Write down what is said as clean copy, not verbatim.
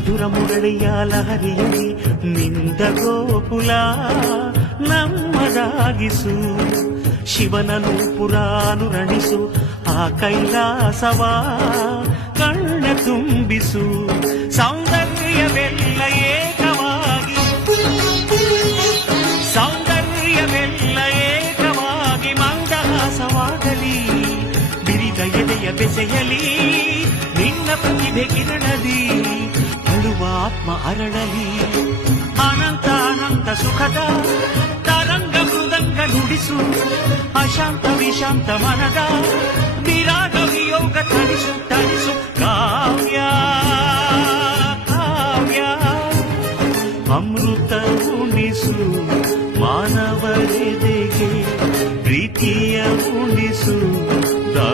ಮಧುರ ಮುರಳಿಯ ಲಹರಿಯಲಿ ನಿಂದ ಗೋಕುಲ ನಮ್ಮದಾಗಿಸು. ಶಿವನನು ಪುರಾನುರಣಿಸು ಆ ಕೈಲಾಸವ ಕಣ್ಣ ತುಂಬಿಸು. ಸೌಂದರ್ಯವೆಲ್ಲ ಏಕವಾಗಿ, ಸೌಂದರ್ಯವೆಲ್ಲ ಏಕವಾಗಿ ಮಂದಹಾಸವಾಗಲಿ. ಬಿರಿದ ಎದೆಯ ಬೆಸೆಯಲಿ ನಿನ್ನ ಪ್ರತಿಭೆ ಕಿರಣದಿ. ಅಳುವ ಆತ್ಮ ಅರಳಲಿ ಅನಂತ ಅನಂತ ಸುಖದ ತರಂಗ ಮೃದಂಗ ನುಡಿಸು. ಅಶಾಂತ ವಿಶಾಂತ ಮನದ